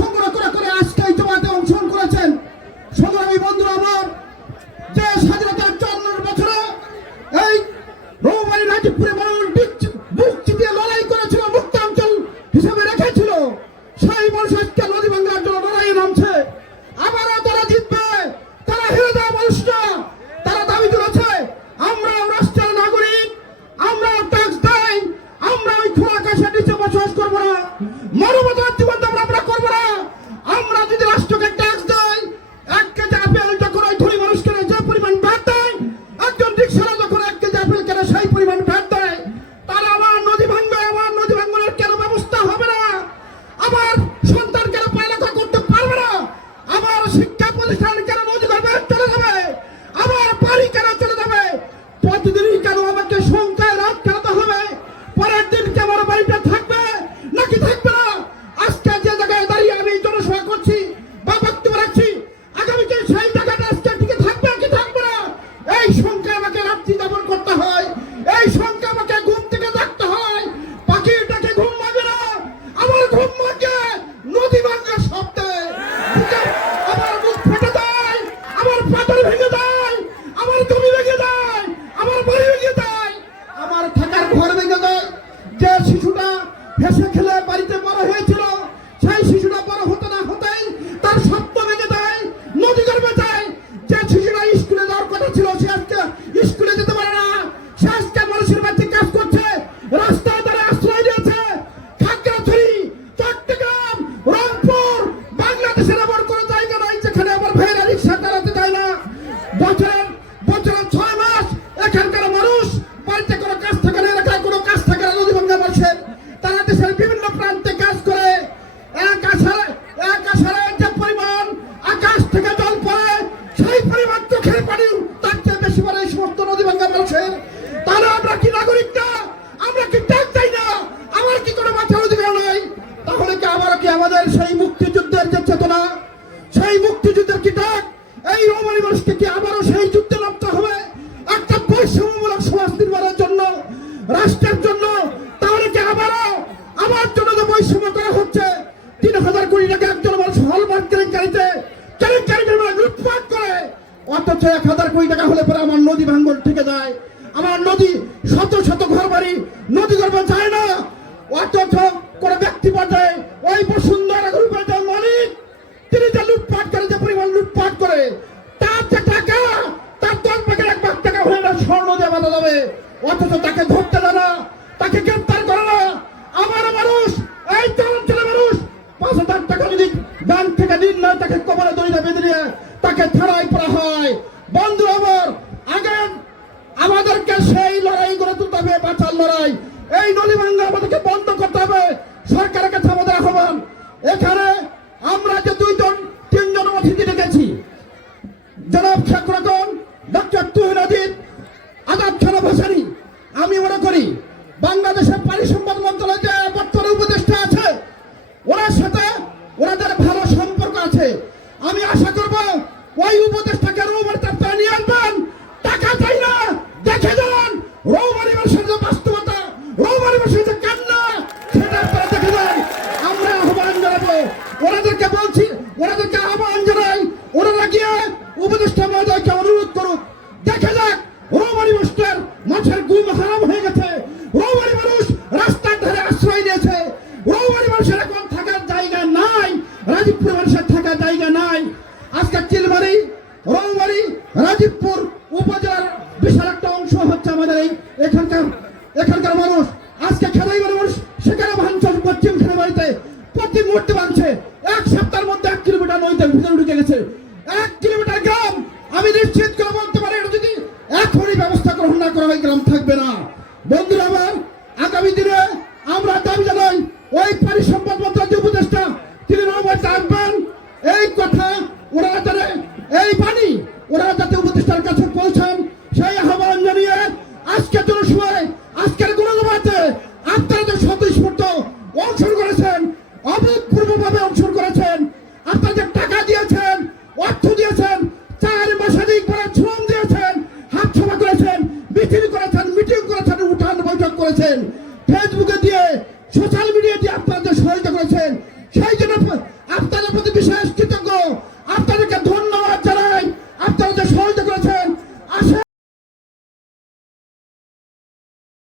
সংগ্রহ করে করে আজকে এই জমাতে অংশগ্রহণ করেছেন। সংগ্রামী বন্ধুরা আমার, যে স্বাধীনতার চন্দ্র বছরে এই রৌমারী রাজীবপুরে প্রতিষ্ঠান কেন Yeah. পড়ে এই সমস্ত নদী ভাঙ্গা মানুষের তাহলে আমরা কি নাগরিক না? আমরা কি ট্যাক্স দেই না? আমার কি কোনো বাঁচার অধিকার নাই? তাহলে কি আবার কি আমাদের সেই মুক্তিযুদ্ধের যে চেতনা, সেই মুক্তিযুদ্ধের কি ডাক এই রোমানি মানুষকে কি আবারও সেই যুদ্ধে নামতে হবে? একটা বৈষম্যমূলক সমাজ নির্মাণের জন্য, রাষ্ট্রের জন্য, তাহলে কি আবারও আমার জন্য যে বৈষম্য করা হচ্ছে, তিন হাজার কোটি টাকা একজন মানুষ হলমার্ক কেলেঙ্কারিতে কেলেঙ্কারিতে মানে লুটপাট করে অথচ এক হাজার কোটি টাকা হলে পরে আমার নদী ভাঙ্গন থেকে যায়। আমার নদী শত শত ঘর বাড়ি নদী গর্ভে যায় না। অথচ কোন ব্যক্তি পর্যায়ে ওই বসুন্ধরা গ্রুপের যে মালিক, তিনি যে লুটপাট করে, যে পরিমাণ লুটপাট করে, তার যে টাকা, তার দশ ভাগের এক ভাগ টাকা হলে না স্বর্ণ দিয়ে বাঁধা যাবে। অথচ তাকে ধরতে দেয় না, তাকে গ্রেপ্তার করে না। আমার মানুষ, এই চলাচলে মানুষ, পাঁচ হাজার টাকা যদি ব্যাংক থেকে দিন না, তাকে কবরে দড়িটা বেঁধে দিয়ে তাকে থানায় পড়া হয়। বন্ধু আমার আগে আমাদেরকে সেই লড়াই করে তুলতে হবে, বাঁচার লড়াই। এই নদী আমাদেরকে বন্ধ করতে হবে, সরকারের কাছে আমাদের আহ্বান। এখানে আমরা যে দুইজন, তিনজন অতিথি ডেকেছি, জনাব শেখ রতন ডক্টর তুহিন আদিব আজাদ খান ভাসানি আমি মনে করি বাংলাদেশের পানি সম্পদ মন্ত্রণালয় যে বর্তমান উপদেষ্টা আছে, ওনার সাথে ওনাদের ভালো সম্পর্ক আছে। আমি আশা করব ওই উপদেষ্টাকে সজীবপুর উপজেলার বিশাল একটা অংশ হচ্ছে আমাদের এই এখানকার এখানকার মানুষ। আজকে খেলাই মানুষ সেখানে ভাঙছে পশ্চিম খেলাবাড়িতে প্রতি মুহূর্তে ভাঙছে। এক সপ্তাহের মধ্যে এক কিলোমিটার নদীতে ভিতরে ঢুকে গেছে। এক কিলোমিটার গ্রাম, আমি নিশ্চিত করে বলতে পারি, এটা যদি এখনই ব্যবস্থা গ্রহণ না করা হয়, গ্রাম থাকবে না। বন্ধুরা আমার, আগামী দিনে আমরা দাবি জানাই, ওই পানি সম্পদ মন্ত্রক যে উপদেষ্টা, তিনি নভেম্বর আসবেন এই কথা ওরা এই পানি ওরা যাতে mountain